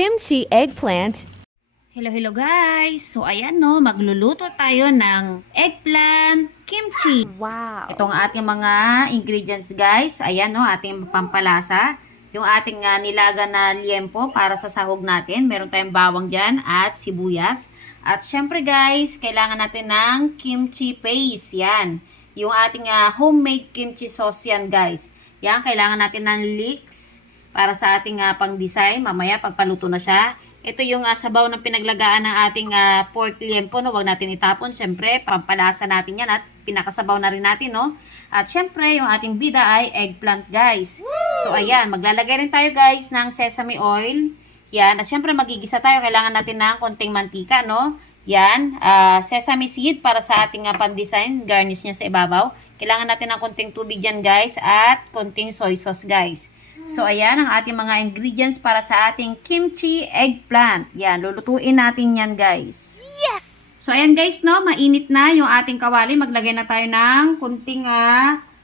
kimchi eggplant. Hello guys! So ayan no, magluluto tayo ng eggplant kimchi. Wow. Ito ang ating mga ingredients guys. Ayan no, ating pampalasa. Yung ating nilaga na liempo para sa sahog natin. Meron tayong bawang dyan at sibuyas. At syempre guys, kailangan natin ng kimchi paste. Yan. Yung ating homemade kimchi sauce yan guys. Yan, kailangan natin ng leeks para sa ating pang-design. Mamaya pagpaluto na siya. Ito yung sabaw ng pinaglagaan ng ating pork liempo, no? Huwag natin itapon. Siyempre, pampalasa natin yan at pinakasabaw na rin natin, no? At siyempre, yung ating bida ay eggplant, guys. So, ayan. Maglalagay rin tayo, guys, ng sesame oil. Yan. At siyempre, magigisa tayo. Kailangan natin ng konting mantika, no? Yan. Sesame seed para sa ating pan-design. Garnish niya sa ibabaw. Kailangan natin ng konting tubig yan, guys. At konting soy sauce, guys. So, ayan ang ating mga ingredients para sa ating kimchi eggplant. Yan, lulutuin natin yan, guys. Yes! So, ayan guys, no, mainit na yung ating kawali. Maglagay na tayo ng kunting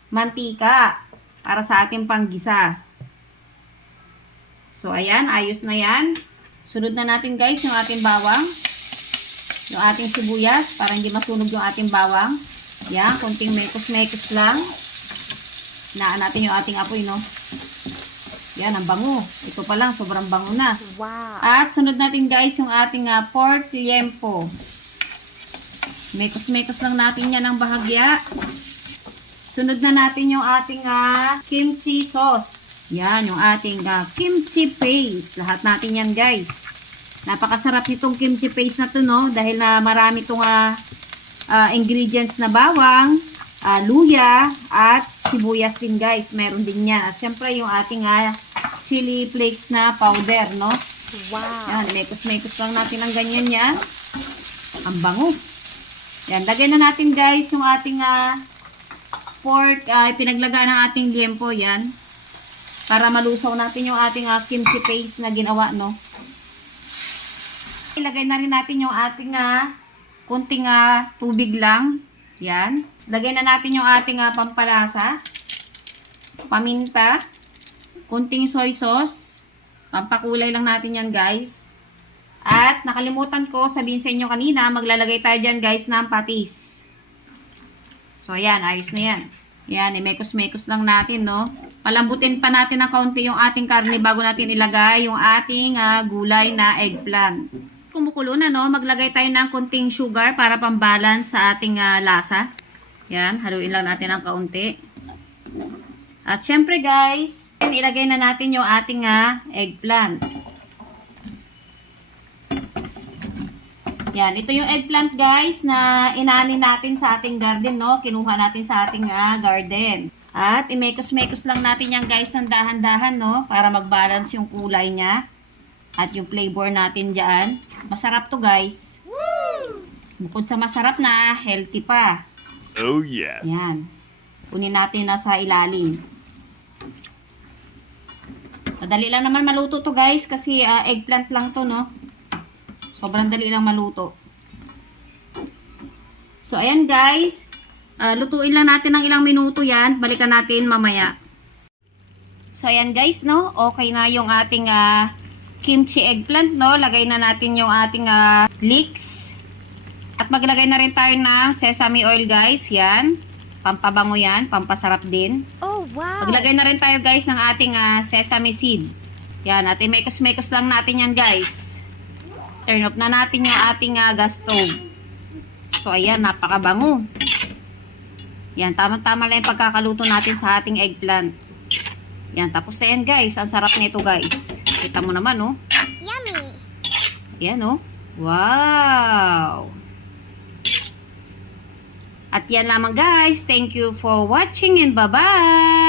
mantika para sa ating panggisa. So, ayan, ayos na yan. Sunod na natin, guys, yung ating bawang. Yung ating sibuyas para hindi masunog yung ating bawang. Yan, kunting mekos-mekos lang. Hinaan natin yung ating apoy, no. Yan, ang bango. Ito pa lang, sobrang bango na. Wow. At sunod natin guys yung ating pork liempo. Mekos-mekos lang natin yan ng bahagya. Sunod na natin yung ating kimchi sauce. Yan, yung ating kimchi paste. Lahat natin yan guys. Napakasarap nitong kimchi paste na to, no? Dahil na marami itong ingredients na bawang, luya, at sibuyas din guys. Meron din yan. At syempre yung ating chili flakes na powder, no? Wow. Yan, mekos-mekos lang natin ang ganyan yan. Ang bango. Yan, lagay na natin guys yung ating pork, pinaglaga ng ating liempo, yan. Para malusaw natin yung ating kimchi paste na ginawa, no? Ilagay na rin natin yung ating kunting tubig lang. Yan. Lagay na natin yung ating pampalasa. Paminta. Kunting soy sauce. Pampakulay lang natin yan guys. At nakalimutan ko sabihin sa inyo kanina, maglalagay tayo dyan guys ng patis. So ayan, ayos na yan. Yan, imekos-mekos lang natin, no. Palambutin pa natin ng kaunti yung ating karne bago natin ilagay yung ating gulay na eggplant. Kumukulo na, no, maglagay tayo ng kunting sugar para pambalance sa ating lasa. Yan, haluin lang natin ng kaunti. At syempre guys, ilagay na natin yung ating eggplant. Yan, ito yung eggplant guys na inani natin sa ating garden, no? Kinuha natin sa ating garden. At imekos-mekos lang natin yan guys ng dahan-dahan, no? Para mag-balance yung kulay niya. At yung flavor natin dyan. Masarap to guys. Bukod sa masarap na, healthy pa. Oh yes. Yan. Kunin natin na sa ilalim. Madali lang naman maluto to guys kasi eggplant lang to, no? Sobrang dali lang maluto. So ayan guys, lutuin lang natin ng ilang minuto yan. Balikan natin mamaya. So ayan guys, no? Okay na yung ating kimchi eggplant, no? Lagay na natin yung ating leeks. At maglagay na rin tayo ng sesame oil guys. Yan. Pampabango yan. Pampasarap din. Oh, wow. Maglagay na rin tayo guys ng ating sesame seed. Yan. At mekos-mekos lang natin yan guys. Turn off na natin yung ating gas stove. So ayan, napakabango. Yan. Tama-tama lang yung pagkakaluto natin sa ating eggplant. Yan. Tapos na yan guys. Ang sarap nito guys. Kita mo naman, oh. Yummy. Ayan, oh. Wow. At yan lamang guys. Thank you for watching and bye-bye.